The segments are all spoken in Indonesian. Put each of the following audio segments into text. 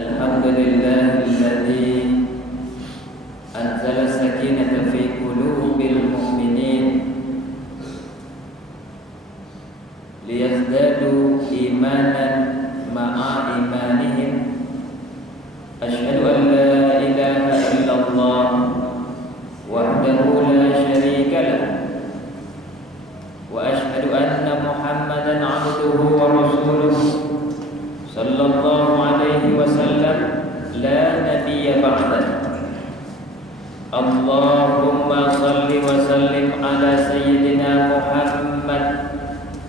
Alhamdulillahilladzi anzala sakinata fi qulubil mu'minin liyazdadu imanan ma'a imanihim. Asyhadu an la ilaha illallah wahdahu la syarika lah wa asyhadu anna Muhammadan 'abduhu wa rasuluhu sallallahu alaihi wasallam la nabiyya ba'dah. Allahumma salli wa sallim ala sayyidina Muhammad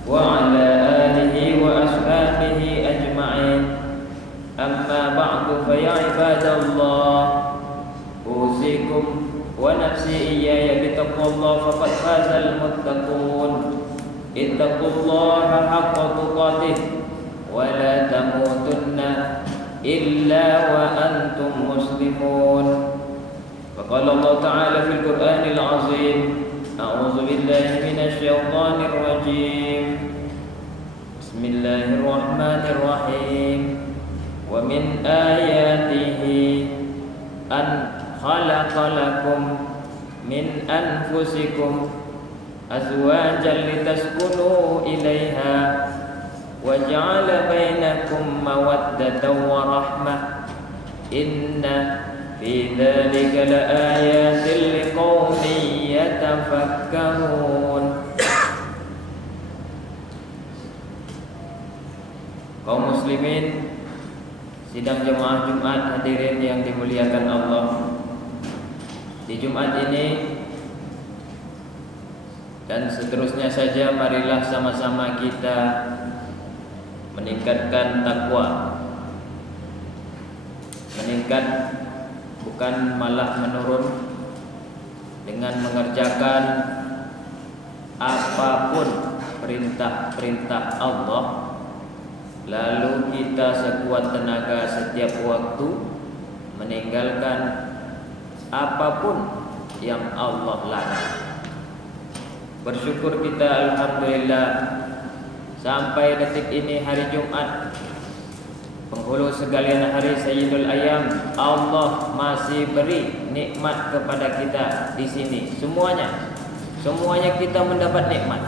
wa ala alihi wa ashabihi ajma'in. Amma ba'du fa ya ibadallah, usikum wa nafsi iyaya bitaqwallah faqad fazal muttaqun. Ittaqullaha haqqa tuqatih wa la tamutunna illa wa antum muslimun. Faqala Allah Ta'ala fil Qur'anil Azim, a'udzu billahi minasy syaithanir rajim. Bismillahirrahmanirrahim. Wa min ayatihi an khalaqa lakum min anfusikum azwajan litaskunu ilaiha wa ja'ala bainakum mawaddatan wa rahmah. Inna fi dzalika laayatin liqaumin yatafakkarun. Kaum muslimin, sidang jemaah Jumat hadirin yang dimuliakan Allah. Di Jumat ini dan seterusnya saja, marilah sama-sama kita meningkatkan takwa. Meningkat bukan malah menurun, dengan mengerjakan apapun perintah-perintah Allah, lalu kita sekuat tenaga setiap waktu meninggalkan apapun yang Allah larang. Bersyukur kita, alhamdulillah, sampai detik ini hari Jumat, penghulu segalian hari Sayyidul Ayyam, Allah masih beri nikmat kepada kita di sini. Semuanya kita mendapat nikmat.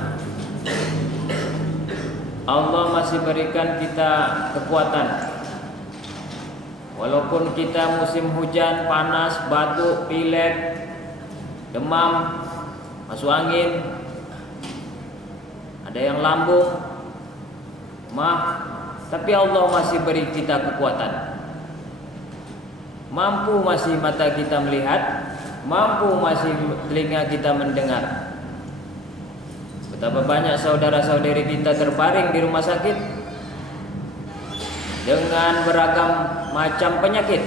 Allah masih berikan kita kekuatan. Walaupun kita musim hujan, panas, batuk, pilek, demam, masuk angin, ada yang lambung, tapi Allah masih beri kita kekuatan. Mampu masih mata kita melihat, mampu masih telinga kita mendengar. Betapa banyak saudara-saudari kita terbaring di rumah sakit dengan beragam macam penyakit.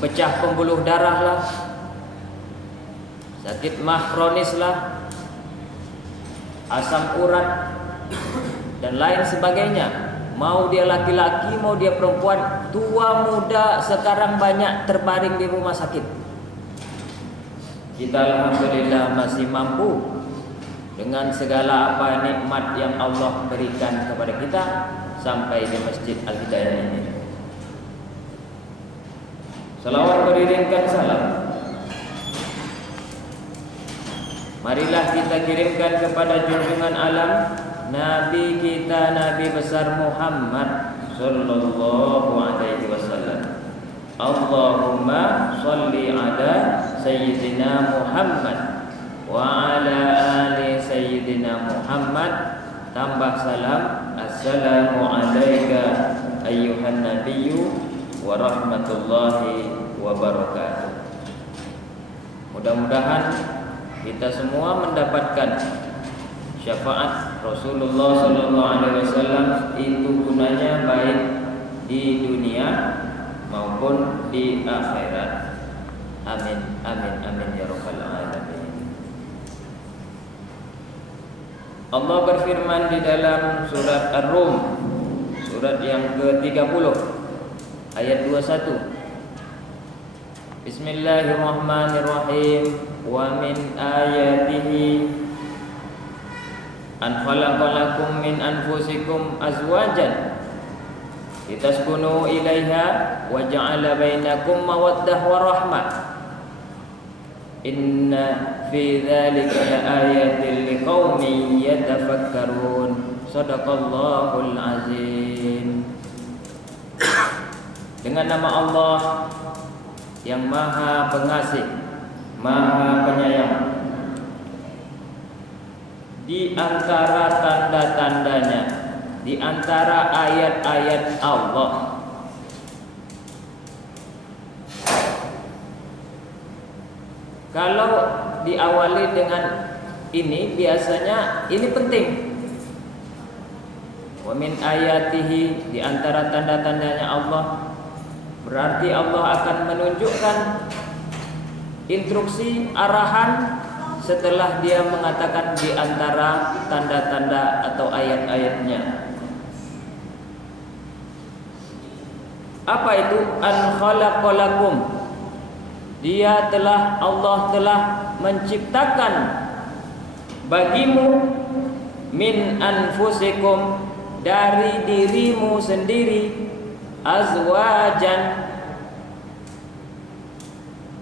Pecah pembuluh darah lah, sakit mah kronis lah, asam urat dan lain sebagainya. Mau dia laki-laki, mau dia perempuan, tua muda, sekarang banyak terbaring di rumah sakit. Kita alhamdulillah masih mampu dengan segala apa nikmat yang Allah berikan kepada kita sampai di Masjid Al-Hidayah ini. Salawat beriringkan salam, marilah kita kirimkan kepada junjungan alam Nabi kita, Nabi besar Muhammad sallallahu alaihi wasallam. Allahumma sholli ala sayyidina Muhammad wa ala ali sayyidina Muhammad. Tambah salam, assalamu alayka ayyuhan nabiyyu wa rahmatullahi wa barakatuh. Mudah-mudahan kita semua mendapatkan syafaat Rasulullah sallallahu alaihi wasallam. Itu gunanya baik di dunia maupun di akhirat. Amin amin amin ya rabbal alamin. Allah berfirman di dalam surat Ar-Rum, surat yang ke-30 ayat 21. Bismillahirrahmanirrahim. Wa min ayatihi an khalaqalakum min anfusikum azwajan litaskunu ilaiha wa ja'ala bainakum mawaddah wa rahmah. Inna fi dzalika laayatin liqaumin yatafakkarun. Shadaqallahul azim. Dengan nama Allah yang Maha Pengasih, Maha Penyayang. Di antara tanda-tandanya, di antara ayat-ayat Allah, kalau diawali dengan ini, biasanya ini penting. Wa min ayatihi, di antara tanda-tandanya Allah, berarti Allah akan menunjukkan instruksi, arahan setelah dia mengatakan di antara tanda-tanda atau ayat-ayatnya. Apa itu? An khalaqalakum. Allah telah menciptakan bagimu min anfusikum, dari dirimu sendiri, azwajan,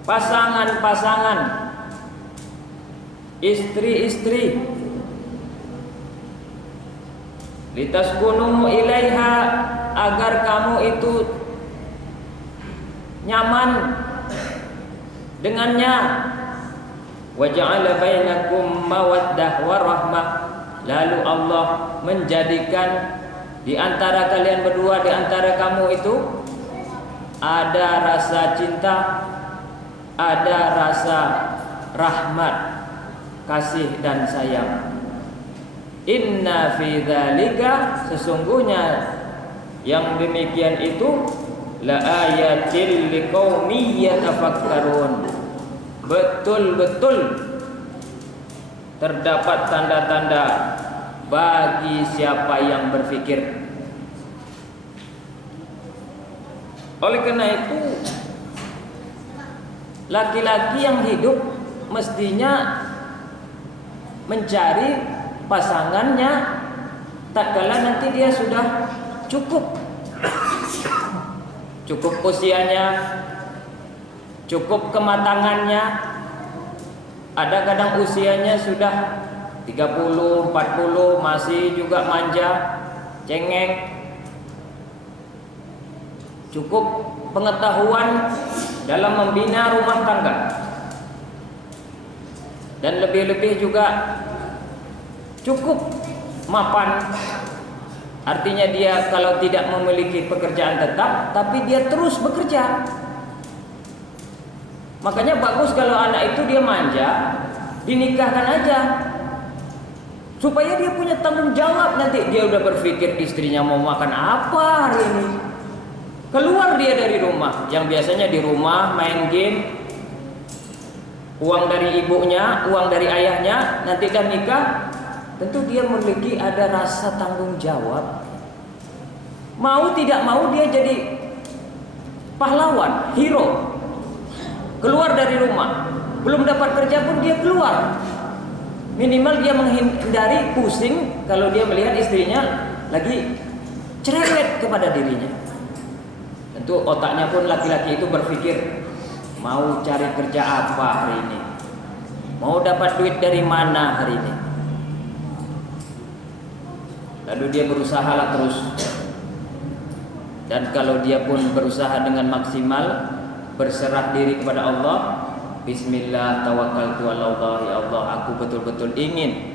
pasangan-pasangan, istri-istri, litaskunu ilaiha, agar kamu itu nyaman dengannya, wa ja'ala bainakum mawaddah wa rahmah, lalu Allah menjadikan di antara kalian berdua, di antara kamu itu ada rasa cinta, ada rasa rahmat, kasih dan sayang. Inna fi dzalika, sesungguhnya yang demikian itu, la ayatil liqaumin yatafakkarun, betul-betul terdapat tanda-tanda bagi siapa yang berfikir. Oleh karena itu, laki-laki yang hidup mestinya mencari pasangannya tatkala nanti dia sudah cukup usianya, cukup kematangannya. Ada kadang usianya sudah 30, 40 masih juga manja, cengeng. Cukup pengetahuan dalam membina rumah tangga, dan lebih-lebih juga cukup mapan. Artinya dia kalau tidak memiliki pekerjaan tetap, tapi dia terus bekerja. Makanya bagus kalau anak itu dia manja, dinikahkan aja, supaya dia punya tanggung jawab. Nanti dia udah berpikir istrinya mau makan apa hari ini, keluar dia dari rumah. Yang biasanya di rumah main game, uang dari ibunya, uang dari ayahnya. Nanti kan nikah, tentu dia memiliki ada rasa tanggung jawab. Mau tidak mau dia jadi pahlawan, hero. Keluar dari rumah, belum dapat kerja pun dia keluar. Minimal dia menghindari pusing kalau dia melihat istrinya lagi cerewet kepada dirinya. Tentu otaknya pun laki-laki itu berpikir, mau cari kerja apa hari ini, mau dapat duit dari mana hari ini. Lalu dia berusaha lah terus. Dan kalau dia pun berusaha dengan maksimal, berserah diri kepada Allah, bismillah tawakkaltu 'alallah, ya Allah, aku betul-betul ingin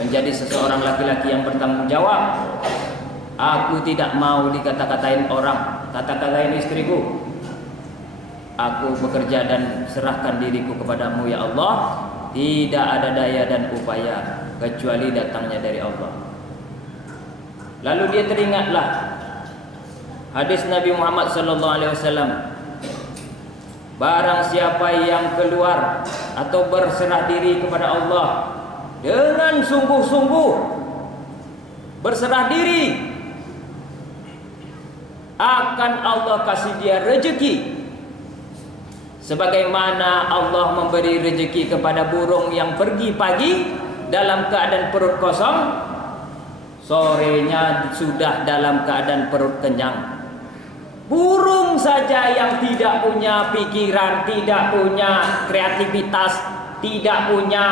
menjadi seseorang laki-laki yang bertanggung jawab. Aku tidak mau dikata-katain orang, kata-katain istriku. Aku bekerja dan serahkan diriku kepadamu, ya Allah. Tidak ada daya dan upaya kecuali datangnya dari Allah. Lalu dia teringatlah hadis Nabi Muhammad SAW. Barang siapa yang keluar atau berserah diri kepada Allah dengan sungguh-sungguh, berserah diri, akan Allah kasih dia rezeki sebagaimana Allah memberi rezeki kepada burung yang pergi pagi dalam keadaan perut kosong. sorenya sudah dalam keadaan perut kenyang. Burung saja yang tidak punya pikiran, tidak punya kreativitas, tidak punya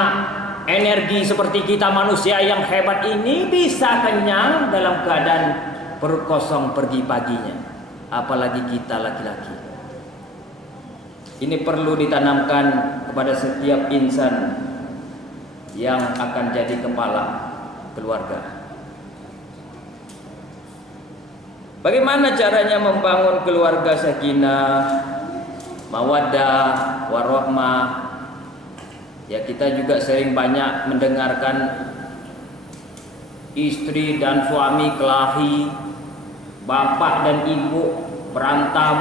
energi seperti kita manusia yang hebat ini bisa kenyang dalam keadaan perut kosong pergi paginya. Apalagi kita laki-laki. Ini perlu ditanamkan kepada setiap insan yang akan jadi kepala keluarga. Bagaimana caranya membangun keluarga sakinah, mawaddah, warahmah? Ya, kita juga sering banyak mendengarkan istri dan suami kelahi, bapak dan ibu berantem,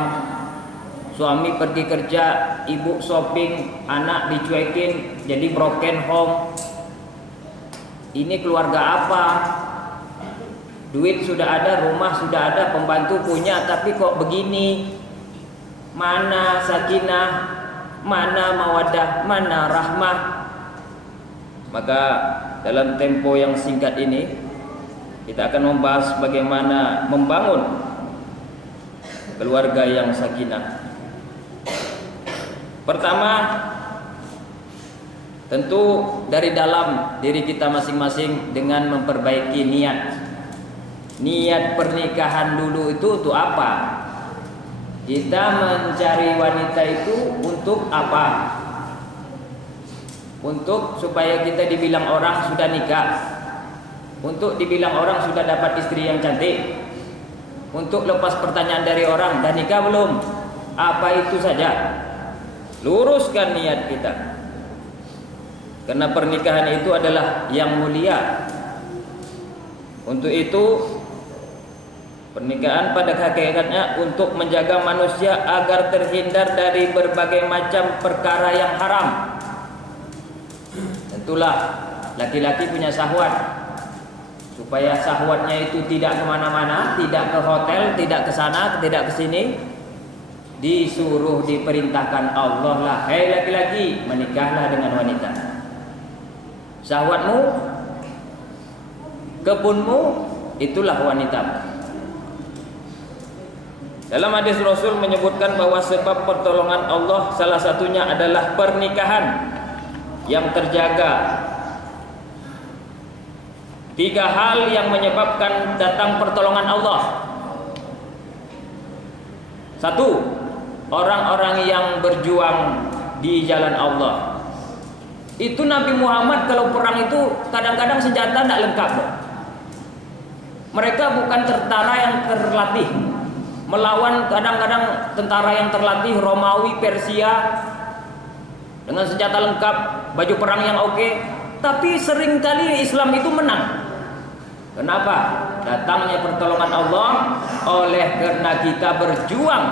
suami pergi kerja, ibu shopping, anak dicuekin, jadi broken home. Ini keluarga apa? Duit sudah ada, rumah sudah ada, pembantu punya, tapi kok begini? Mana sakinah, mana mawaddah, mana rahmah? Maka dalam tempo yang singkat ini kita akan membahas bagaimana membangun keluarga yang sakinah. Pertama, tentu dari dalam diri kita masing-masing dengan memperbaiki niat. Niat pernikahan dulu itu untuk apa? Kita mencari wanita itu untuk apa? Untuk supaya kita dibilang orang sudah nikah, untuk dibilang orang sudah dapat istri yang cantik, untuk lepas pertanyaan dari orang, dan nikah belum? Apa itu saja? Luruskan niat kita, karena pernikahan itu adalah yang mulia. Untuk itu pernikahan pada hakikatnya untuk menjaga manusia agar terhindar dari berbagai macam perkara yang haram. Tentulah laki-laki punya syahwat, supaya syahwatnya itu tidak kemana-mana, tidak ke hotel, tidak ke sana, tidak ke sini. Disuruh, diperintahkan Allah lah, hei laki-laki, menikahlah dengan wanita. Syahwatmu, kebunmu, itulah wanitamu. Dalam hadis Rasul menyebutkan bahwa sebab pertolongan Allah salah satunya adalah pernikahan yang terjaga. 3 hal yang menyebabkan datang pertolongan Allah. 1, orang-orang yang berjuang di jalan Allah. Itu Nabi Muhammad kalau perang itu kadang-kadang senjata tidak lengkap. Mereka bukan tentara yang terlatih, melawan kadang-kadang tentara yang terlatih Romawi, Persia dengan senjata lengkap, baju perang yang oke, tapi seringkali Islam itu menang. Kenapa? Datangnya pertolongan Allah oleh karena kita berjuang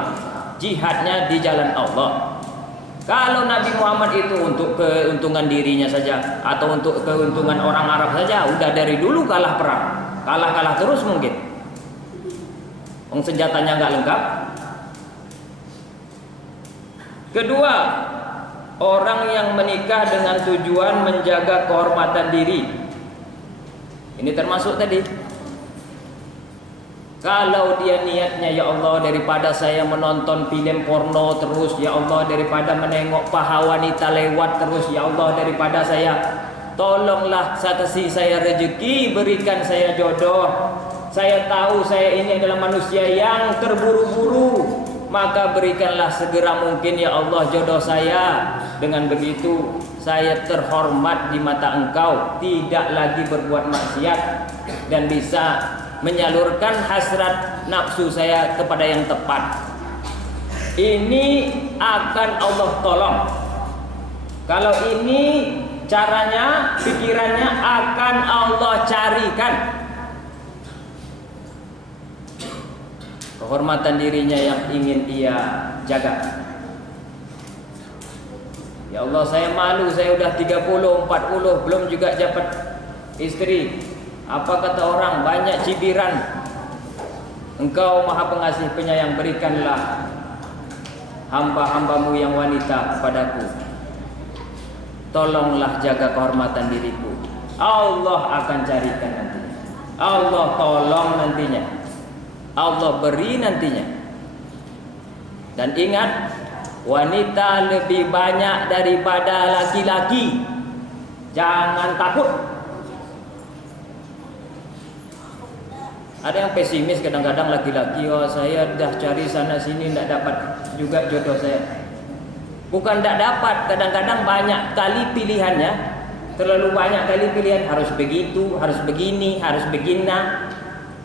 jihadnya di jalan Allah. Kalau Nabi Muhammad itu untuk keuntungan dirinya saja atau untuk keuntungan orang Arab saja, udah dari dulu kalah perang, kalah terus mungkin. Senjatanya nggak lengkap. Kedua, orang yang menikah dengan tujuan menjaga kehormatan diri. Ini termasuk tadi. Kalau dia niatnya, ya Allah, daripada saya menonton film porno terus, ya Allah, daripada menengok paha wanita lewat terus, ya Allah, daripada saya, tolonglah kasih saya rezeki, berikan saya jodoh. Saya tahu saya ini adalah manusia yang terburu-buru, maka berikanlah segera mungkin ya Allah jodoh saya. Dengan begitu saya terhormat di mata Engkau, tidak lagi berbuat maksiat, dan bisa menyalurkan hasrat nafsu saya kepada yang tepat. Ini akan Allah tolong. Kalau ini caranya, pikirannya akan Allah carikan. Kehormatan dirinya yang ingin ia jaga. Ya Allah, saya malu, saya udah 30, 40, belum juga dapat istri. Apa kata orang, banyak cibiran. Engkau Maha Pengasih Penyayang, berikanlah hamba-hambamu yang wanita kepadaku. Tolonglah jaga kehormatan diriku. Allah akan carikan nanti. Allah tolong nantinya, Allah beri nantinya. Dan ingat, wanita lebih banyak daripada laki-laki. Jangan takut. Ada yang pesimis kadang-kadang laki-laki, oh saya dah cari sana sini tidak dapat juga jodoh saya. Bukan tidak dapat, kadang-kadang banyak kali pilihannya, terlalu banyak kali pilihan, harus begitu, harus begini, harus begina.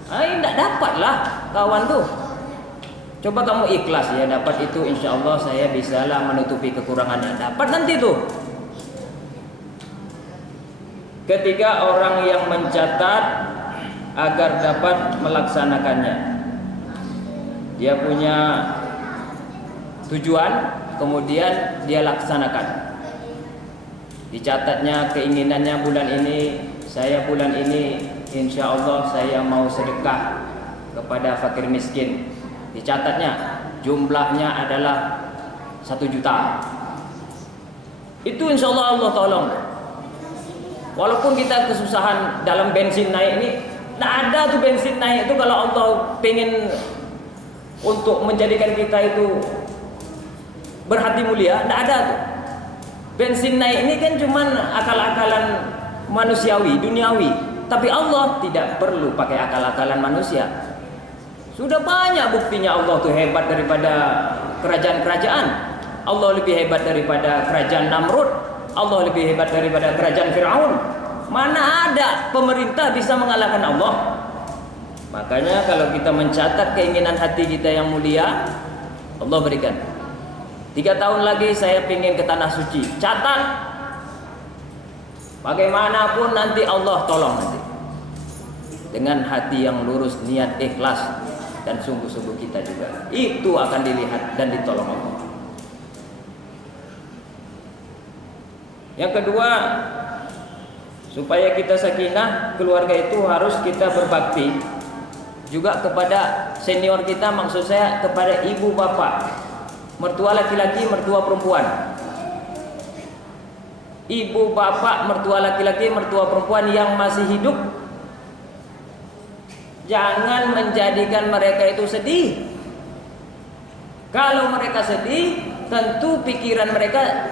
Tidak dapatlah kawan tuh. Coba kamu ikhlas ya, dapat itu, insya Allah saya bisalah menutupi kekurangannya. Dapat nanti tuh. Ketiga, orang yang mencatat agar dapat melaksanakannya. Dia punya tujuan, kemudian dia laksanakan. Dicatatnya keinginannya bulan ini, saya bulan ini insya Allah saya mau sedekah kepada fakir miskin. Dicatatnya jumlahnya adalah 1 juta. Itu insya Allah Allah tolong. Walaupun kita kesusahan dalam bensin naik ini, tidak ada tuh bensin naik itu kalau Allah pengen untuk menjadikan kita itu berhati mulia, tidak ada tuh. Bensin naik ini kan cuman akal-akalan manusiawi, duniawi. Tapi Allah tidak perlu pakai akal-akalan manusia. Sudah banyak buktinya Allah tuh hebat daripada kerajaan-kerajaan. Allah lebih hebat daripada kerajaan Namrud. Allah lebih hebat daripada kerajaan Fir'aun. Mana ada pemerintah bisa mengalahkan Allah? Makanya kalau kita mencatat keinginan hati kita yang mulia, Allah berikan. 3 tahun lagi saya ingin ke tanah suci. Catat. Bagaimanapun nanti Allah tolong nanti. Dengan hati yang lurus, niat ikhlas dan sungguh-sungguh kita juga. Itu akan dilihat dan ditolong Allah. Yang kedua, supaya kita sakinah keluarga itu harus kita berbakti juga kepada senior kita, maksud saya kepada ibu bapak, mertua laki-laki, mertua perempuan. Ibu bapak, mertua laki-laki, mertua perempuan yang masih hidup, jangan menjadikan mereka itu sedih. Kalau mereka sedih, tentu pikiran mereka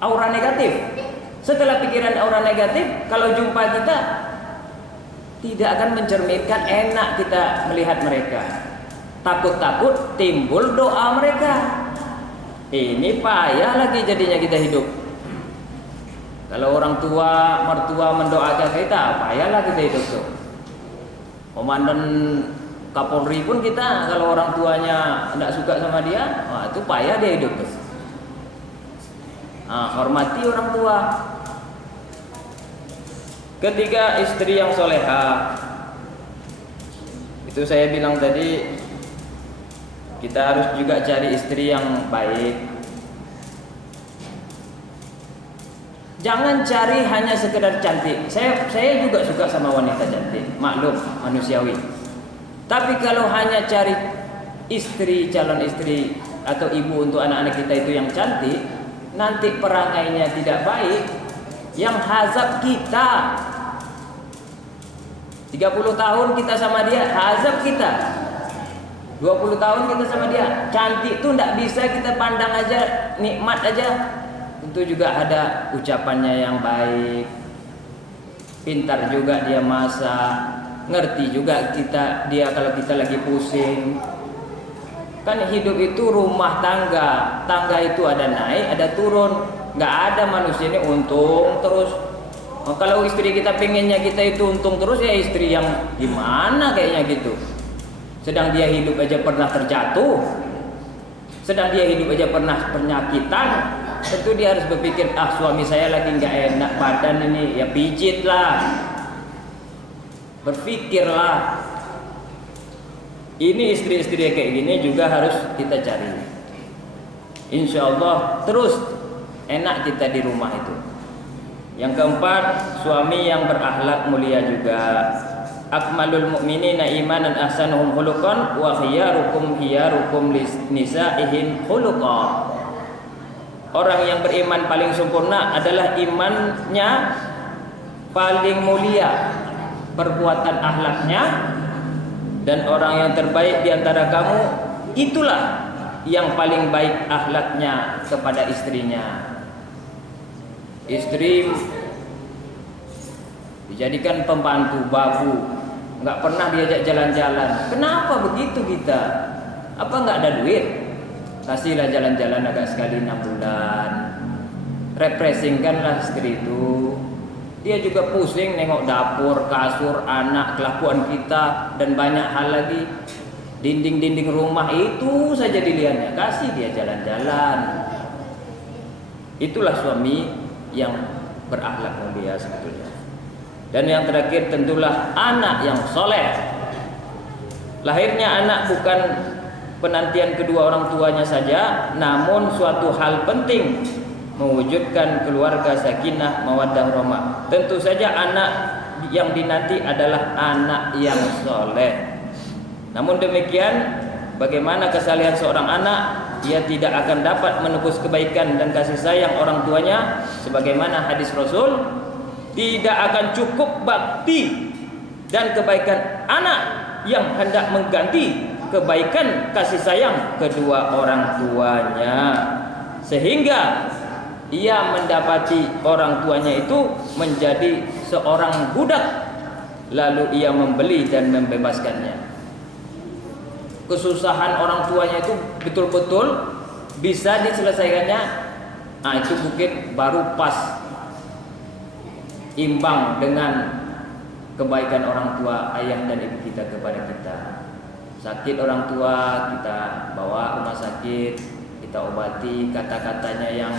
aura negatif. Setelah pikiran aura negatif, kalau jumpa kita tidak akan mencerminkan enak kita melihat mereka. Takut-takut timbul doa mereka. Ini payah lagi jadinya kita hidup. Kalau orang tua, mertua mendoakan kita, payahlah kita hidup tuh. Komandan Kapolri pun kita, kalau orang tuanya tidak suka sama dia, wah itu payah dia hidup tuh. Hormati orang tua. Ketiga, istri yang soleha. Itu saya bilang tadi, kita harus juga cari istri yang baik. Jangan cari hanya sekedar cantik. Saya juga suka sama wanita cantik, maklum, manusiawi. Tapi kalau hanya cari istri, calon istri atau ibu untuk anak-anak kita itu yang cantik, nanti perangainya tidak baik, yang hazab kita. 30 tahun kita sama dia, hazab kita. 20 tahun kita sama dia, cantik tuh tidak bisa kita pandang aja, nikmat aja. Tentu juga ada ucapannya yang baik, pintar juga dia masak, ngerti juga dia kalau kita lagi pusing. Kan hidup itu rumah tangga, tangga itu ada naik, ada turun. Nggak ada manusia ini untung terus. Kalau istri kita pengennya kita itu untung terus, ya istri yang gimana kayaknya gitu. Sedang dia hidup aja pernah terjatuh, sedang dia hidup aja pernah penyakitan. Tentu dia harus berpikir, suami saya lagi nggak enak badan ini, ya pijitlah, berpikirlah. Ini istri-istri kayak gini juga harus kita cari. Insya Allah terus enak kita di rumah itu. Yang keempat, suami yang berakhlak mulia juga. Akmalul mu'minina imanan ahsanuhum khuluqan wa khiyarukum nisa'ihim khuluqan. Orang yang beriman paling sempurna adalah imannya paling mulia, perbuatan akhlaknya, dan orang yang terbaik di antara kamu itulah yang paling baik akhlaknya kepada istrinya. Istri dijadikan pembantu babu, nggak pernah diajak jalan-jalan. Kenapa begitu kita? Apa nggak ada duit? Kasihlah jalan-jalan agak sekali 6 bulan. Refreshingkanlah istri itu. Dia juga pusing nengok dapur, kasur, anak, kelakuan kita, dan banyak hal lagi. Dinding-dinding rumah itu saja dilihatnya. Kasih dia jalan-jalan. Itulah suami yang berakhlak mulia sebetulnya. Dan yang terakhir tentulah anak yang soleh. Lahirnya anak bukan penantian kedua orang tuanya saja, namun suatu hal penting mewujudkan keluarga sakinah mawaddah rahmah. Tentu saja anak yang dinanti adalah anak yang soleh. Namun demikian, bagaimana kesalehan seorang anak, ia tidak akan dapat menebus kebaikan dan kasih sayang orang tuanya. Sebagaimana hadis Rasul, tidak akan cukup bakti dan kebaikan anak yang hendak mengganti kebaikan kasih sayang kedua orang tuanya, sehingga ia mendapati orang tuanya itu menjadi seorang budak, lalu ia membeli dan membebaskannya. Kesusahan orang tuanya itu betul-betul bisa diselesaikannya. Nah, itu mungkin baru pas imbang dengan kebaikan orang tua, ayah dan ibu kita kepada kita. Sakit orang tua, kita bawa rumah sakit, kita obati. Kata-katanya yang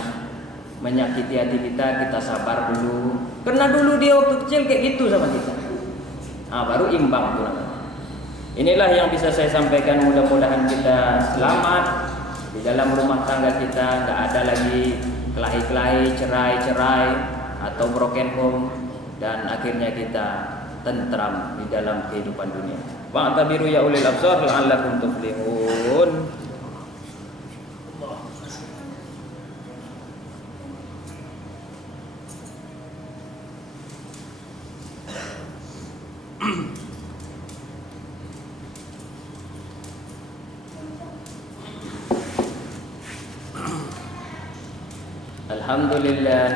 menyakiti hati kita sabar dulu. Karena dulu dia waktu kecil kayak gitu sama kita. Nah, baru imbang tuh namanya. Inilah yang bisa saya sampaikan. Mudah-mudahan kita selamat di dalam rumah tangga kita, nggak ada lagi kelahi-kelahi, cerai-cerai atau broken home, dan akhirnya kita tentram di dalam kehidupan dunia. Wa'tabiru ya ulil absar la'allakum tuflihun. Alhamdulillah.